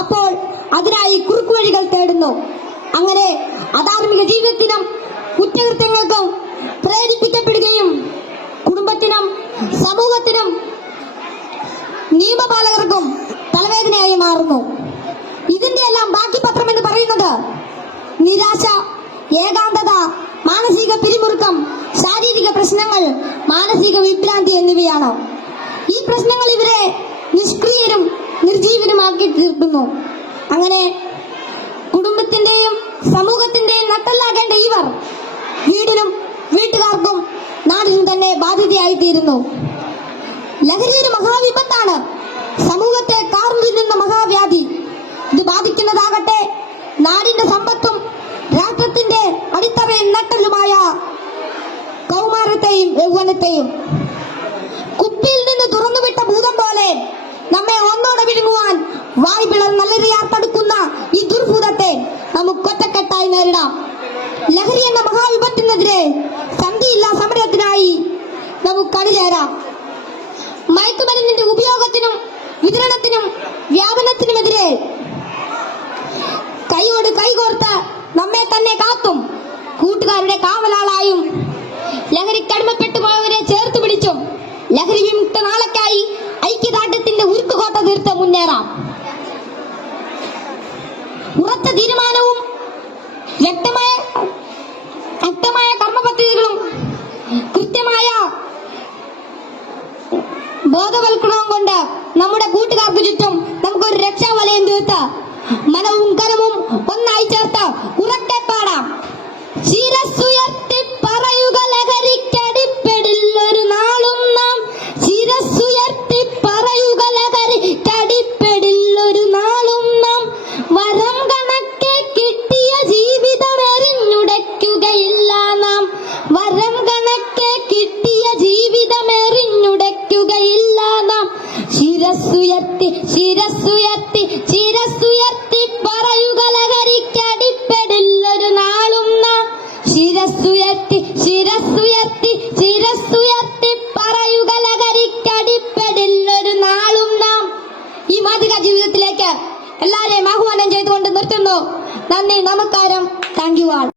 അപ്പോൾ അതിനായി കുറുക്കുവഴികൾ തേടുന്നു അങ്ങനെ അധാർമിക ജീവിതത്തിനും കുറ്റകൃത്യങ്ങൾക്കും പ്രേരിപ്പിക്കപ്പെടുകയും കുടുംബത്തിനും സമൂഹത്തിനും നിയമപാലകർക്കും തലവേദനയായി മാറുന്നു ഇതിന്റെ എല്ലാം ബാക്കി പത്രം എന്ന് പറയുന്നത് നിരാശ ഏകാന്തത മാനസിക പിരിമുറുക്കം ശാരീരിക പ്രശ്നങ്ങൾ മാനസിക വിഭ്രാന്തി എന്നിവയാണ് ഈ പ്രശ്നങ്ങൾ ഇവരെ നിഷ്ക്രിയരും നിർജീവനമാക്കി തീർക്കുന്നു അങ്ങനെ കുടുംബത്തിന്റെയും സമൂഹത്തിന്റെയും നട്ടല്ലാകേണ്ട ഇവർ വീടിനും വീട്ടുകാർക്കും നാടിനും തന്നെ ബാധ്യതയായി തീരുന്നു ലഹരി ഒരു മഹാവിപത്താണ് സമൂഹത്തെ കാർന്നിരുന്ന മഹാവ്യാധി ഇത് ബാധിക്കുന്നതാകട്ടെ നാടിന്റെ സമ്പത്തും രാഷ്ട്രത്തിന്റെ അടിത്തറയിൽ നട്ടലുമായ കൗമാരത്തെയും യൗവനത്തെയും നമ്മെ ഒന്നോടെ വിഴുങ്ങുവാൻ വായ്പിളർ തടുക്കുന്ന ഈ ദുർഭൂതത്തെ നമുക്ക് ഒറ്റക്കെട്ടായി നേരിടാം ലഹരി എന്ന മഹാവിപത്തിനെതിരെ സന്ധിയില്ല സമരത്തിനായി നമുക്ക് അണിചേരാം മയക്കുമരുന്നിന്റെ ഉപയോഗത്തിനും വിതരണത്തിനും വ്യാപനത്തിനുമെതിരെ കൈയോട് കൈകോർത്ത് നമ്മെ തന്നെ കാത്തും കൂട്ടുകാരുടെ കാവലാളായും ലഹരിക്കടിമപ്പെട്ടു പോയവരെ ചേർത്ത് പിടിച്ചും ലഹരി വിമുക്ത നാളക്കായി ഐക്യദാർഢ്യത്തിന്റെ ഉരുക്കുകോട്ട തീർത്ത് മുന്നേറാം ഉറച്ച തീരുമാനവും വ്യക്തമായ വ്യക്തമായ കർമ്മപദ്ധതികളും കൃത്യമായ ബോധവൽക്കരണവും കൊണ്ട് നമ്മുടെ കൂട്ടുകാർക്ക് ചുറ്റും നമുക്കൊരു രക്ഷാവലയം തീർത്ത് മനവും കരവും ഒന്നായി വരം കണക്കെ കിട്ടിയ ജീവിതം ജീവിതമെറിഞ്ഞുടയ്ക്കുകയില്ല നാം ശിരസ്സുയർത്തി ശിരസ്സുയർത്തി ശിരസ്സുയർത്തി പറയുക ലഹരിക്കടിപ്പെടില്ലൊരു നാളും നാം ശിരസ്സുയർത്തി ശിരസ്സുയർത്തി ശിരസ്സുയർത്തി പറയുക ലഹരിക്കടിപ്പെടില്ലൊരു നാളും നാം ഈ മാതൃകാ ജീവിതത്തിലേക്ക് എല്ലാരെയും ആഹ്വാനം ചെയ്തുകൊണ്ട് നിർത്തുന്നു നന്ദി നമസ്കാരം താങ്ക് യു ആൾ